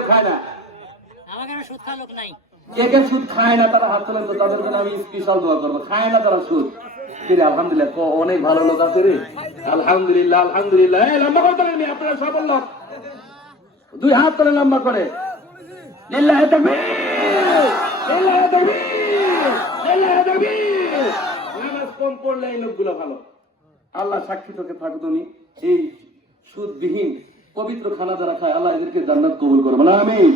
কেউ খায় না? আমাকে সুদ খাওয়া লোক নাই। কে কে সুদ খায় না তারা হাত তোলেন তো, তাদের জন্য আমি স্পেশাল দোয়া করবো। খায় না তারা সুদ? কিরে আলহামদুলিল্লাহ, অনেক ভালো লোক আছে রে। আলহামদুলিল্লাহ আলহামদুলিল্লাহ। লম্বা করে তোলেন আপনারা সফল লোক, দুই হাত তোলেন লম্বা করে। লিল্লাহি তাকবীর, লিল্লাহি তাকবীর, লিল্লাহি তাকবীর। নামাজ কম পড়লে এই লোকগুলো ভালো। আল্লাহ সাক্ষী তোকে থাকো, তুমি এই সুদবিহীন পবিত্র খানা যারা খায় আল্লাহ এদেরকে জান্নাত কবুল করবে না। আমিন।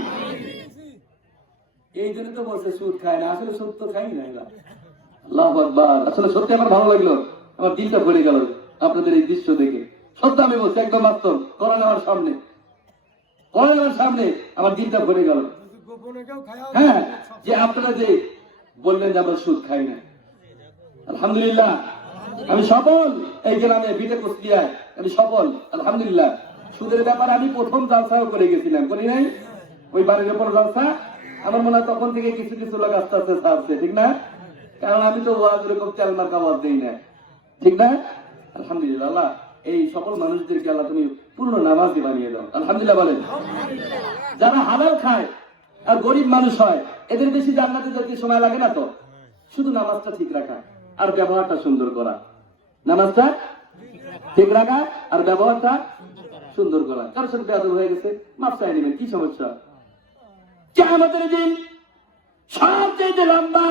এই জন্য তো বলছে সুদ খায় না, আসলে সুদ তো খাই না এরা। আল্লাহু আকবার। আসলে সত্যি আমার ভালো লাগলো, আমার দিলটা ভরে গেল আপনাদের এই দৃশ্য দেখে। সত্য আমি বলছি, একদম বাস্তব। করোনার সামনে আমার দিলটা ভরে গেল। হ্যাঁ, যে আপনারা যে বললেন যে আমরা সুদ খাই না, আলহামদুলিল্লাহ আমি সফল। এই গ্রামে বিটে কুষ্টিয়ায় আমি সফল আলহামদুলিল্লাহ। সুদের ব্যাপারে আমি প্রথম জালসাও করে গেছিলাম, করি নাই? ওই বাড়ির উপর জালসা, আমার মনে হয় তখন থেকে কিছু কিছু লোক আস্তে আস্তে ছাড়ছে, ঠিক না? কারণ আমি তো এরকম চালমার কাবাজ দিই না, ঠিক না? আলহামদুলিল্লাহ। আল্লাহ এই সকল মানুষদেরকে আল্লাহ তুমি পূর্ণ নামাজি বানিয়ে দাও, আলহামদুলিল্লাহ বলেন। যারা হালাল খায় আর গরিব মানুষ হয়, এদের বেশি জান্নাতে যেতে সময় লাগে না তো। শুধু নামাজটা ঠিক রাখা আর ব্যবহারটা সুন্দর করা, নামাজটা ঠিক রাখা আর ব্যবহারটা সুন্দর করা। কারোর সাথে বেয়াদব হয়ে গেছে, মাফ চাই নেবেন, কি সমস্যা? কিয়ামতের দিন সবচেয়ে লম্বা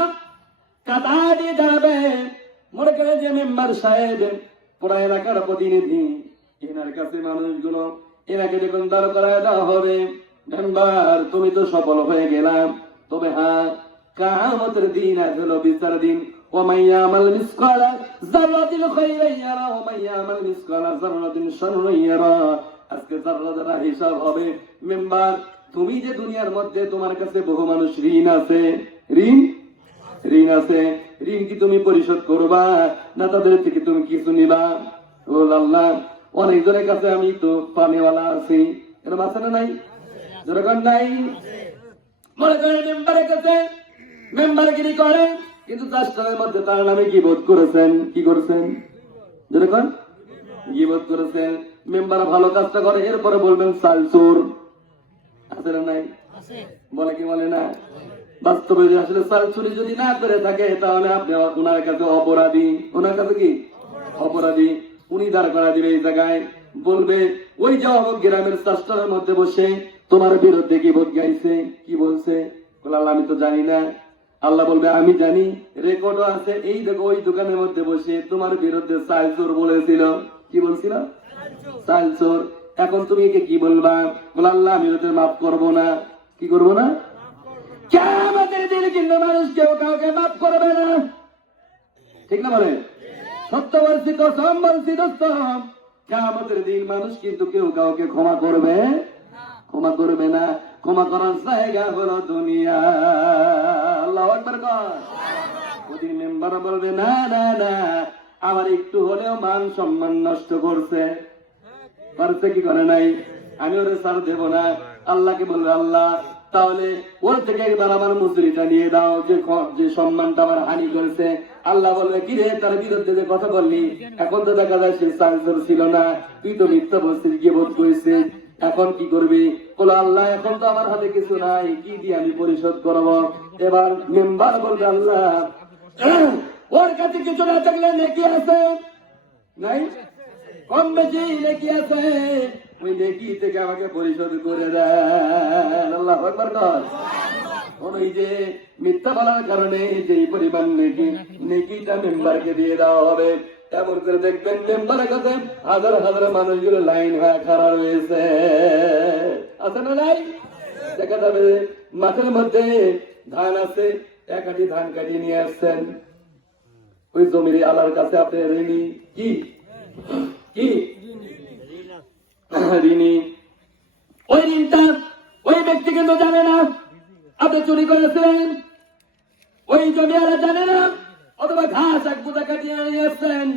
কাতা দিয়ে দাঁড়াবে, মনে করে যে মেম্বার সাহেব পুরা এলাকার প্রতিনিধি, এনার কাছে মানুষগুলো এনাকে যখন দাঁড় করায় দেওয়া হবে, মেম্বার তুমি তো সফল হয়ে গেলাম, তবে হ্যাঁ কিয়ামতের দিন আজ হলো বিচার দিন। ومن يعمل مثقال ذرة خيرا يره ومن يعمل مثقال ذرة شرا يره। আজকে যারা যারা হিসাব হবে, মেম্বার তুমি যে দুনিয়ার মধ্যে তোমার কাছে বহু মানুষ ঋণ আছে, ঋণ আছে, ঋণ কি তুমি পরিশোধ করবা না তাদের থেকে তুমি কিছু নিবা? ও আল্লাহ, অনেকজনের কাছে আমি তো পানিওয়ালা আছি, এরকম আছে না নাই? যেরকম নাই, মনে করেন মেম্বারের কাছে মেম্বারগিরি করে, কিন্তু 10 টাকার মধ্যে তার নামে গীবত করেছেন। কি করেছেন? যেরকম গীবত করেছেন। মেম্বার ভালো কাজটা করে, এরপরে বলবেন চাল চোর, আছে না নাই? বলে কি বলে না? বাস্তবে আসলে চাল চুরি যদি না করে থাকে তাহলে আপনি ওনার কাছে অপরাধী। ওনার কাছে কি অপরাধী? উনি দাঁড় করা দিবে এই জায়গায়, বলবে ওই যে অমুক গ্রামের চাষটার মধ্যে বসে তোমার বিরুদ্ধে গীবত গাইছে, কি বলছে? বলে আল্লাহ আমি তো জানি না। আল্লাহ বলবে আমি জানি, রেকর্ডও আছে, এই দেখো ওই দোকানের মধ্যে বসে তোমার বিরুদ্ধে চাল চোর বলেছিল। কি বলছিল? চাল চোর। এখন তুমি একে কি বলবা? বলে আল্লাহ আমি ওদের মাফ করবো না। কি করবো না? কিয়ামতের দিনে কিন্তু মানুষ কেউ কাউকে মাফ করবে না, ঠিক না বলে? সত্য বলছি, কসম বলছি দোস্ত, কিয়ামতের দিন মানুষ কিন্তু কেউ কাউকে ক্ষমা করবে না। ক্ষমা করার জায়গা হলো দুনিয়া। আল্লাহু আকবার কর। ওই মেম্বার বলবে না না না, আমার একটু হলেও মান সম্মান নষ্ট করছে, কি করে নাই, আমি ওরে ছাড় দেব না। আল্লাহকে বলবে আল্লাহ তাহলে ওর থেকে একবার আমার মজুরিটা নিয়ে দাও, যে সম্মানটা আমার হানি করেছে। আল্লাহ বলবে কি রে, তার বিরুদ্ধে যে কথা বললি, এখন তো দেখা যায় সে চালচোর ছিল না, তুই তো মিথ্যা বলছিস, গীবত করেছিস, এখন কি করবি? বলো আল্লাহ এখন তো আমার হাতে কিছু নাই, কি দিয়ে আমি পরিশোধ করবো? এবার মেম্বার বলবে আল্লাহ ওর কাছে কিছু না থাকলে নেকি আছে নাই, কম বেশি নেকি আছে, ওই নেকি থেকে আমাকে পরিশোধ করে দেন। আল্লাহু আকবার কর। ওই যে মিথ্যা বলার কারণে যে পরিমাণ নেকিটা মেম্বারকে দিয়ে দেওয়া হবে, এমন করে দেখবেন মেম্বারের কাছে হাজার হাজার মানুষগুলো লাইন হয়ে খাড়া রয়েছে, আছে না নাই? দেখা যাবে মাঠের মধ্যে ধান আছে, এক আটি ধান কাটিয়ে নিয়ে আসছেন, ওই জমির আলার কাছে আপনি ঋণী। কি ঋণী? ওই ঋণটা ওই ব্যক্তি কিন্তু জানে না আপনি চুরি করেছেন, ওই জমিয়ালা জানে না, অথবা ঘাস এক বোঝা কাটিয়ে নিয়ে আসছেন,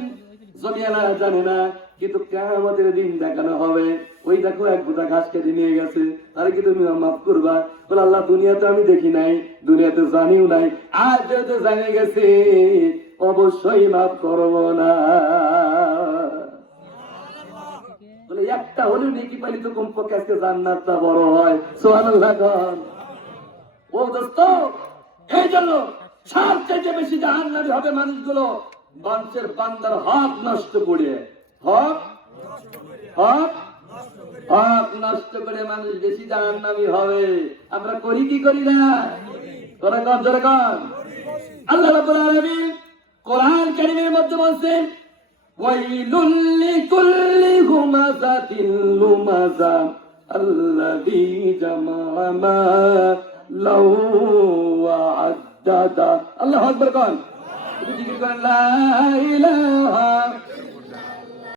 জমিয়ালা জানে না, কিন্তু কিয়ামতের দিন দেখানো হবে ওই দেখো এক বোঝা ঘাস কেটে নিয়ে গেছে, তার কি তুমি মাফ করবা? বলে আল্লাহ দুনিয়াতে আমি দেখি নাই, দুনিয়াতে জানিও নাই, আজ যেহেতু জানিয়ে গেছি অবশ্যই মাফ করবো না। বলে একটা হলেও নেকি পাইলে তো কমপক্ষে আজকে জান্নাতটা বড় হয়। সুবহানাল্লাহ খান। ও দোস্ত, এই জন্য সবচেয়ে বেশি জাহান্নামী হবে মানুষগুলো মানুষের বান্দার হক নষ্ট করে, হক হক হক নষ্ট করে মানুষ বেশি জাহান্নামী হবে। আমরা করি কি করি না? তোরা কর, জোরে কর। আল্লাহ রাব্বুল আলামিন কোরআন কারীমের মধ্যে বলছেন, ওয়াইলুল লিকুল্লি হুমাযাতিন লুমাযা আল্লাযী জামা'a মালাউ ওয়া আদ্দাদা। আল্লাহু আকবার। কোন জিকির করেন, লা ইলাহা